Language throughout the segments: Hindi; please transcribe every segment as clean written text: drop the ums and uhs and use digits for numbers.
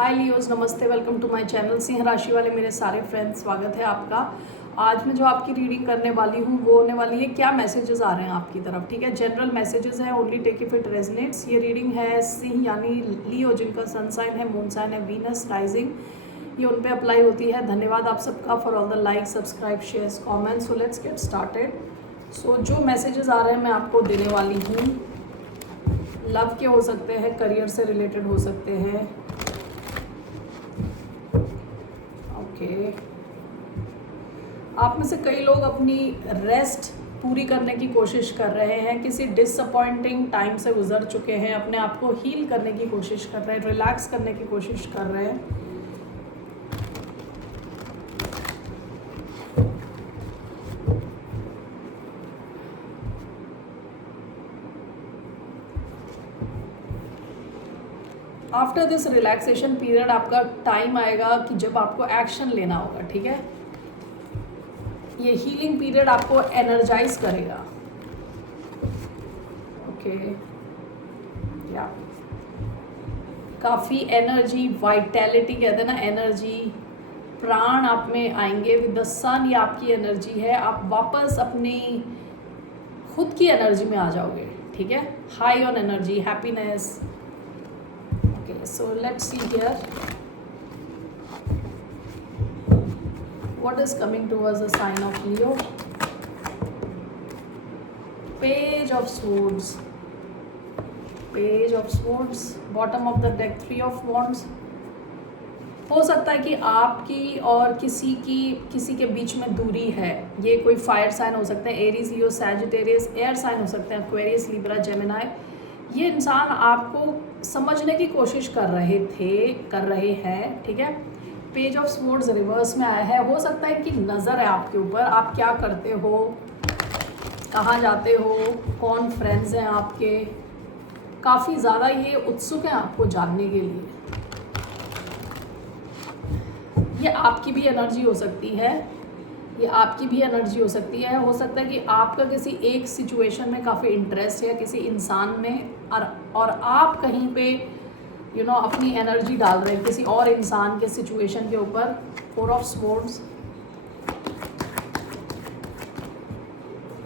हाय लियोज, नमस्ते, वेलकम टू माय चैनल। सिंह राशि वाले मेरे सारे फ्रेंड्स, स्वागत है आपका। आज मैं जो आपकी रीडिंग करने वाली हूँ वो होने वाली है क्या मैसेजेस आ रहे हैं आपकी तरफ। ठीक है, जनरल मैसेजेस हैं, only take if it resonates. ये रीडिंग है सिंह यानी लियो, जिनका सन साइन है, मून साइन है, वीनस राइजिंग, ये उन पे अप्लाई होती है। धन्यवाद आप सबका for all the like, subscribe, shares, comments. So let's get started. So जो मैसेजेस आ रहे हैं मैं आपको देने वाली हूँ, लव के हो सकते हैं, करियर से रिलेटेड हो सकते हैं। आप में से कई लोग अपनी रेस्ट पूरी करने की कोशिश कर रहे हैं, किसी डिसअपॉइंटिंग टाइम से गुजर चुके हैं, अपने आप को हील करने की कोशिश कर रहे हैं, रिलैक्स करने की कोशिश कर रहे हैं। आफ्टर दिस रिलैक्सेशन पीरियड आपका टाइम आएगा कि जब आपको एक्शन लेना होगा। ठीक है, ये हीलिंग पीरियड आपको एनर्जाइज करेगा। ओके, या काफ़ी एनर्जी, वाइटैलिटी कहते हैं ना, एनर्जी, प्राण आप में आएंगे विद द सन। ये आपकी एनर्जी है, आप वापस अपनी खुद की एनर्जी में आ जाओगे। ठीक है, high on energy, happiness. Okay, so let's see here what is coming towards the sign of Leo. Page of Swords, Page of Swords, bottom of the deck, Three of Wands. हो सकता है कि आपकी और किसी के बीच में दूरी है। ये कोई फायर साइन हो सकते हैं, एरीज, लियो, सैजिटेरियस। एयर साइन हो सकते हैं, एक्वेरियस, लिब्रा, जेमिनाई। ये इंसान आपको समझने की कोशिश कर रहे हैं। ठीक है, पेज ऑफ स्वॉर्ड्स रिवर्स में आया है। हो सकता है कि नज़र है आपके ऊपर, आप क्या करते हो, कहाँ जाते हो, कौन फ्रेंड्स हैं आपके। काफ़ी ज़्यादा ये उत्सुक हैं आपको जानने के लिए। ये आपकी भी एनर्जी हो सकती है, ये आपकी भी एनर्जी हो सकती है। हो सकता है कि आपका किसी एक सिचुएशन में काफ़ी इंटरेस्ट है किसी इंसान में, और आप कहीं पे अपनी एनर्जी डाल रहे हैं किसी और इंसान के सिचुएशन के ऊपर। Four of swords.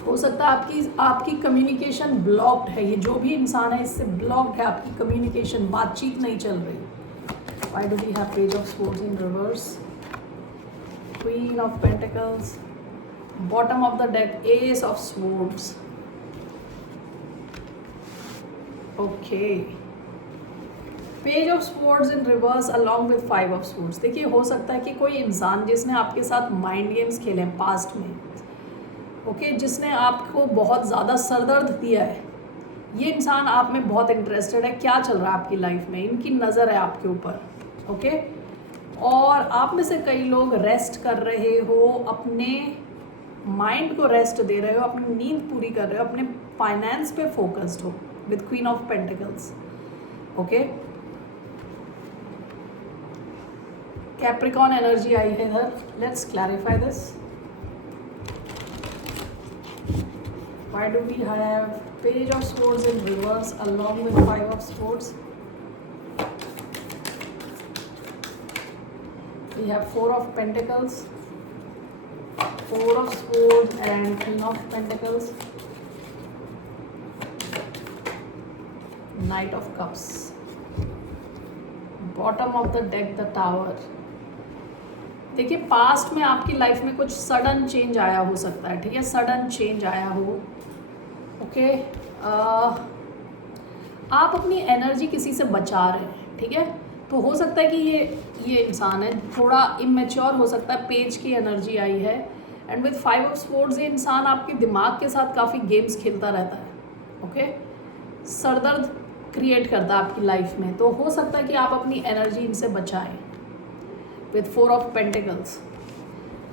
हो सकता है आपकी कम्युनिकेशन ब्लॉक्ड है। ये जो भी इंसान है इससे ब्लॉक्ड है आपकी कम्युनिकेशन, बातचीत नहीं चल रही। Why do we have page of swords in reverse, queen of pentacles, bottom of the deck, ace of swords. Okay, page of swords in reverse along with five of swords. देखिए, हो सकता है कि कोई इंसान जिसने आपके साथ माइंड गेम्स खेले हैं पास्ट में, ओके, जिसने आपको बहुत ज़्यादा सरदर्द दिया है, ये इंसान आप में बहुत इंटरेस्टेड है। क्या चल रहा है आपकी लाइफ में, इनकी नज़र है आपके ऊपर। ओके, और आप में से कई लोग रेस्ट कर रहे हो, अपने माइंड को रेस्ट दे रहे हो, अपनी नींद पूरी कर रहे हो, अपने फाइनेंस पे फोकस्ड हो with queen of pentacles. Okay, Capricorn energy आई है इधर। Let's clarify this. Why do we have page of swords in reverse along with five of swords? We have four of pentacles, four of swords and queen of pentacles, knight of cups, bottom of the deck, the tower. देखिए, पास्ट में आपकी लाइफ में कुछ सडन चेंज आया हो सकता है। ठीक है, सडन चेंज आया हो। ओके, आप अपनी एनर्जी किसी से बचा रहे हैं। ठीक है, तो हो सकता है कि ये इंसान है थोड़ा इमेच्योर हो सकता है। पेज की एनर्जी आई है and with five of swords ये इंसान आपके दिमाग के साथ काफ़ी गेम्स खेलता रहता है। ओके, सरदर्द क्रिएट करता है आपकी लाइफ में, तो हो सकता है कि आप अपनी एनर्जी इनसे बचाएं with four of pentacles,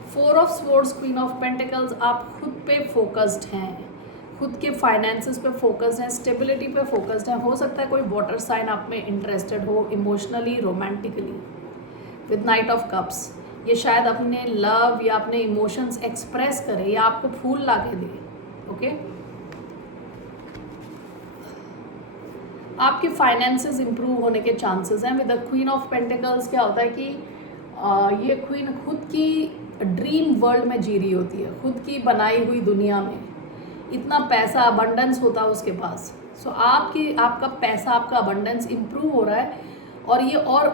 four of swords, queen of pentacles. आप खुद पे फोकस्ड हैं, खुद के फाइनेंसेस पे फोकस्ड हैं, स्टेबिलिटी पे फोकस्ड हैं। हो सकता है कोई वाटर साइन आप में इंटरेस्टेड हो emotionally, romantically with night of cups. ये शायद अपने लव या अपने इमोशंस एक्सप्रेस करे या आपको फूल ला के दे। ओके, आपके फाइनेंसेस इंप्रूव होने के चांसेस हैं। With the queen of pentacles क्या होता है कि ये क्वीन खुद की ड्रीम वर्ल्ड में जी रही होती है, खुद की बनाई हुई दुनिया में, इतना पैसा अबंडेंस होता है उसके पास। सो आपका पैसा, आपका अबंडेंस इम्प्रूव हो रहा है, और ये और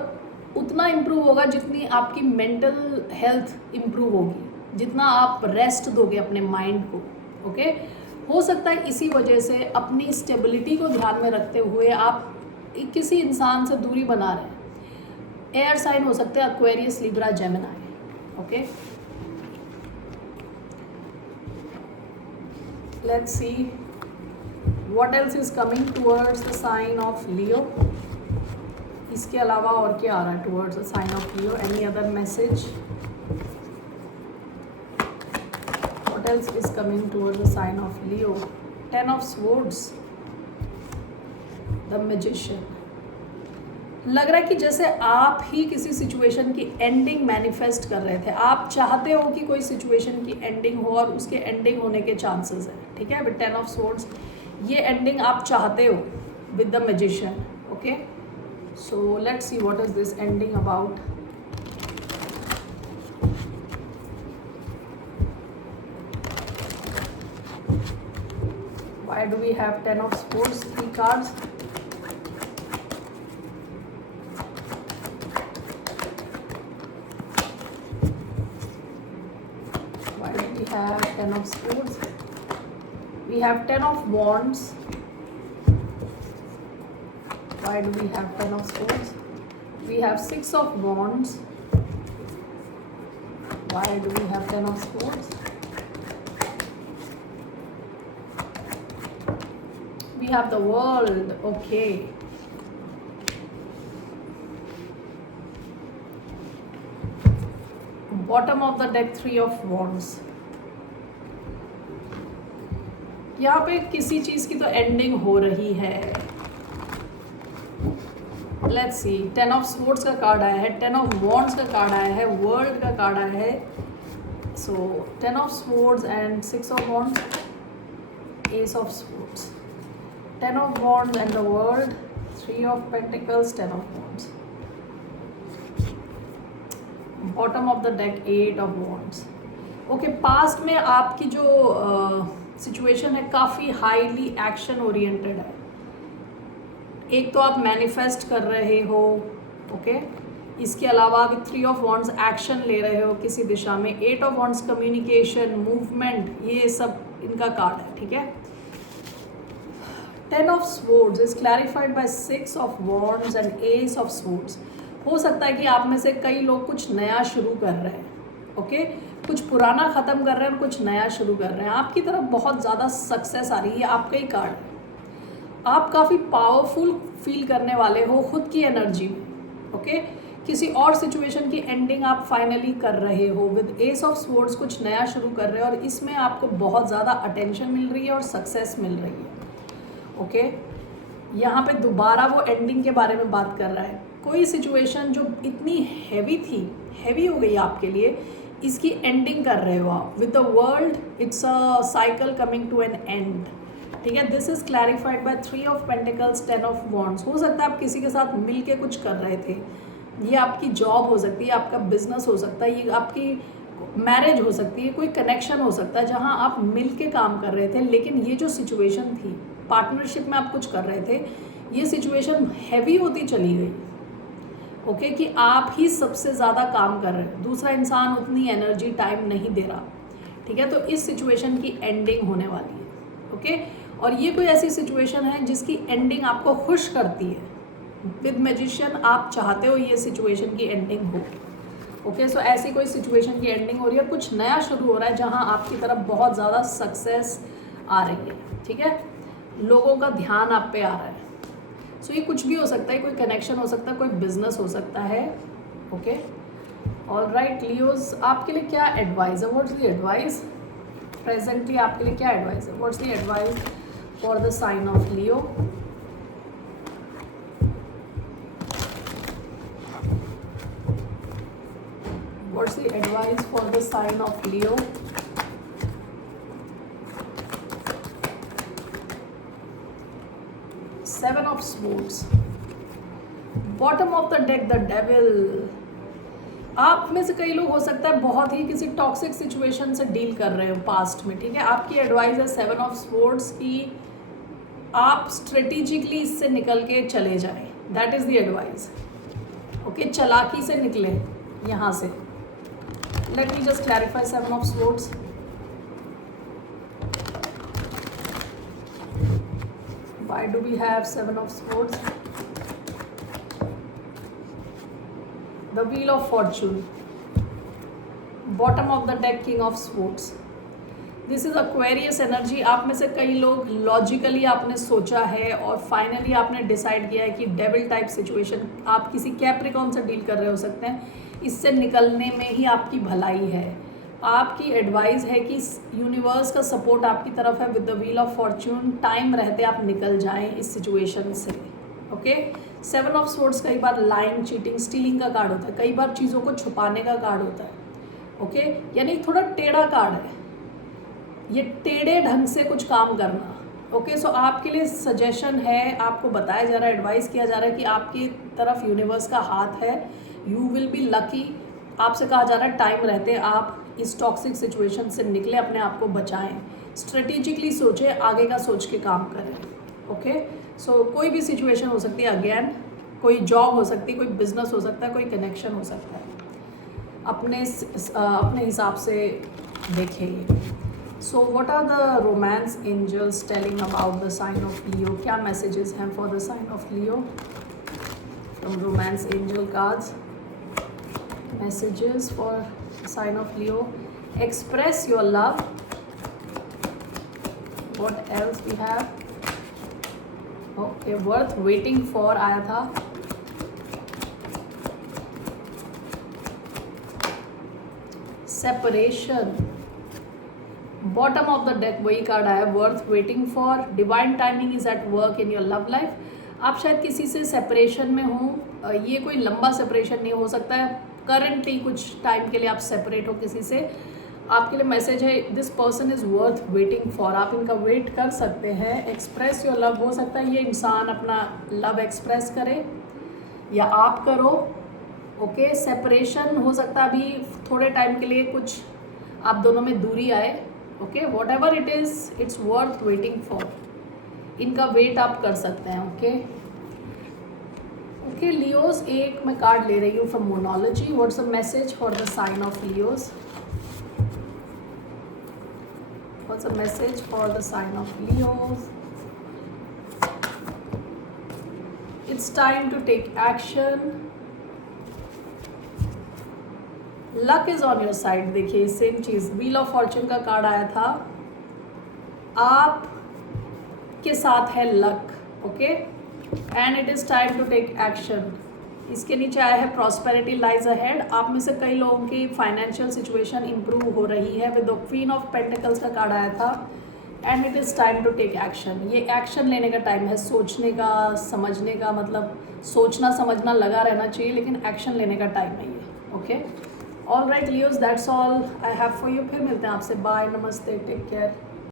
उतना इम्प्रूव होगा जितनी आपकी मेंटल हेल्थ इम्प्रूव होगी, जितना आप रेस्ट दोगे अपने माइंड को। ओके, हो सकता है इसी वजह से अपनी स्टेबिलिटी को ध्यान में रखते हुए आप किसी इंसान से दूरी बना रहे हैं। एयर साइन हो सकते हैं Aquarius, Libra, Gemini. Okay, let's see what else is coming towards the sign of Leo. इसके अलावा और क्या आ रहा है towards the sign of Leo? Any other message? What else is coming towards the sign of Leo? Ten of Swords, the Magician. लग रहा है कि जैसे आप ही किसी सिचुएशन की एंडिंग मैनिफेस्ट कर रहे थे। आप चाहते हो कि कोई सिचुएशन की एंडिंग हो और उसके एंडिंग होने के चांसेस हैं। ठीक है, विद 10 ऑफ सोर्ड्स ये एंडिंग आप चाहते हो with the magician. Okay, so let's see what is this ending about. Why do we have 10 of swords? 3 cards. Have 10 of swords. We have 10 of wands. Why do we have 10 of swords? We have 6 of wands. Why do we have 10 of swords? We have the world. Okay. Bottom of the deck, 3 of wands. यहाँ पे किसी चीज़ की तो एंडिंग हो रही है। लेट्स सी, 10 ऑफ स्वॉर्ड्स का कार्ड आया है, 10 ऑफ वॉन्ड्स का कार्ड आया है, वर्ल्ड का कार्ड आया है। सो 10 of swords and 6 of wands, S of swords, 10 of wands and the world, 3 of pentacles, 10 of wands. Bottom of the deck, 8 of wands. Okay, past में आपकी जो सिचुएशन है काफ़ी हाईली एक्शन ओरिएंटेड है। एक तो आप मैनिफेस्ट कर रहे हो, ओके, इसके अलावा भी 3 ऑफ वॉन्ड्स एक्शन ले रहे हो किसी दिशा में, 8 ऑफ वॉन्ड्स कम्युनिकेशन, मूवमेंट, ये सब इनका कार्ड है। ठीक है, 10 of swords is clarified by 6 of wands and ace of swords. हो सकता है कि आप में से कई लोग कुछ नया शुरू कर रहे हैं। ओके, कुछ पुराना ख़त्म कर रहे हैं और कुछ नया शुरू कर रहे हैं। आपकी तरफ बहुत ज़्यादा सक्सेस आ रही है, आपका ही कार्ड है। आप काफ़ी पावरफुल फील करने वाले हो खुद की एनर्जी में। ओके, किसी और सिचुएशन की एंडिंग आप फाइनली कर रहे हो विद एस ऑफ स्वॉर्ड्स, कुछ नया शुरू कर रहे हो और इसमें आपको बहुत ज़्यादा अटेंशन मिल रही है और सक्सेस मिल रही है। ओके, यहाँ पे दोबारा वो एंडिंग के बारे में बात कर रहा है। कोई सिचुएशन जो इतनी हैवी थी, हैवी हो गई आपके लिए, इसकी एंडिंग कर रहे हो आप with the world. It's a cycle coming to an end. ठीक है, this is clarified by 3 of pentacles, 10 of wands. हो सकता है आप किसी के साथ मिल के कुछ कर रहे थे, ये आपकी जॉब हो सकती है, आपका बिजनेस हो सकता है, ये आपकी मैरिज हो सकती है, कोई कनेक्शन हो सकता है जहाँ आप मिल के काम कर रहे थे। लेकिन ये जो सिचुएशन थी, पार्टनरशिप में आप कुछ कर रहे थे, ये सिचुएशन हैवी होती चली गई। ओके, कि आप ही सबसे ज़्यादा काम कर रहे हैं, दूसरा इंसान उतनी एनर्जी, टाइम नहीं दे रहा। ठीक है, तो इस सिचुएशन की एंडिंग होने वाली है। ओके, और ये कोई ऐसी सिचुएशन है जिसकी एंडिंग आपको खुश करती है। विद मैजिशियन आप चाहते हो ये सिचुएशन की एंडिंग हो। ओके, सो ऐसी कोई सिचुएशन की एंडिंग हो रही है, कुछ नया शुरू हो रहा है जहाँ आपकी तरफ बहुत ज़्यादा सक्सेस आ रही है। ठीक है, लोगों का ध्यान आप पे आ रहा है। सो ये कुछ भी हो सकता है, कोई कनेक्शन हो सकता है, कोई बिजनेस हो सकता है। ओके, ऑलराइट लियोज, आपके लिए क्या एडवाइस है? What's the advice presently? आपके लिए क्या एडवाइस है? What's the advice for the sign of Leo? What's the advice for the sign of Leo? 7 of of swords, bottom of the deck the devil. आप में से कई लोग हो सकता है बहुत ही किसी टॉक्सिक सिचुएशन से डील कर रहे हो पास्ट में, ठीक है। आपकी एडवाइस है 7 ऑफ स्वॉर्ड्स की आप स्ट्रेटेजिकली इससे निकल के चले जाएं, that is the advice. Okay, चालाकी से निकले यहाँ से। Let me just clarify 7 of swords. Why do we have 7 of swords? The wheel of fortune, bottom of the deck king of swords. This is Aquarius energy। आप में से कई लोग लॉजिकली आपने सोचा है और फाइनली आपने डिसाइड किया है कि डेविल टाइप सिचुएशन आप किसी कैप्रिकॉन से डील कर रहे हो सकते हैं, इससे निकलने में ही आपकी भलाई है। आपकी एडवाइस है कि यूनिवर्स का सपोर्ट आपकी तरफ है with the wheel of Fortune. Time रहते आप निकल जाएं इस सिचुएशन से। ओके, 7 ऑफ स्वॉर्ड्स कई बार लाइंग, चीटिंग, स्टीलिंग का कार्ड होता है, कई बार चीज़ों को छुपाने का कार्ड होता है। ओके, यानी थोड़ा टेढ़ा कार्ड है ये, टेढ़े ढंग से कुछ काम करना। ओके, सो आपके लिए सजेशन है, आपको बताया जा रहा है, एडवाइस किया जा रहा है कि आपकी तरफ यूनिवर्स का हाथ है, यू विल बी लकी। आपसे कहा जा रहा है टाइम रहते आप इस टॉक्सिक सिचुएशन से निकले, अपने आप को बचाएं, स्ट्रेटेजिकली सोचें, आगे का सोच के काम करें। ओके, सो कोई भी सिचुएशन हो सकती है, अगेन कोई जॉब हो सकती है, कोई बिजनेस हो सकता है, कोई कनेक्शन हो सकता है, अपने हिसाब से देखिए। So what are the romance angels telling about the sign of Leo? क्या मैसेजेस हैं for the sign of Leo from romance angel cards? Messages for sign of Leo: express your love. What else we have? Okay, worth waiting for आया था। Separation, bottom of the deck वही कार्ड आया, worth waiting for। Divine timing is at work in your love life। आप शायद किसी से सेपरेशन में हो, ये कोई लंबा सेपरेशन नहीं हो सकता है, करंटली कुछ टाइम के लिए आप सेपरेट हो किसी से। आपके लिए मैसेज है this person is worth waiting for, आप इनका वेट कर सकते हैं। एक्सप्रेस योर लव, हो सकता है ये इंसान अपना लव एक्सप्रेस करे या आप करो। ओके, सेपरेशन हो सकता है अभी थोड़े टाइम के लिए कुछ आप दोनों में दूरी आए। Okay, what ever it is, it's worth waiting for, इनका वेट आप कर सकते हैं। ओके ओके, लियोस एक मैं कार्ड ले रही हूँ from monology. What's a message for the sign of Leos? What's a message for the sign of Leos? It's time to take action, luck is on your side. देखिए सेम चीज़, व्हील ऑफ फॉर्च्यून का कार्ड आया था, आप के साथ है luck. Okay, and it is time to take action. इसके नीचे आया है प्रॉस्पेरिटी लाइज अहेड। आप में से कई लोगों की फाइनेंशियल सिचुएशन इंप्रूव हो रही है। With the queen of pentacles का कार्ड आया था, and it is time to take action. ये एक्शन लेने का टाइम है, सोचने का, समझने का, मतलब सोचना समझना लगा रहना चाहिए, लेकिन एक्शन लेने का टाइम है ये। Okay, all right Leos, that's all I have for you. फिर मिलते हैं आपसे, बाय, नमस्ते, टेक केयर।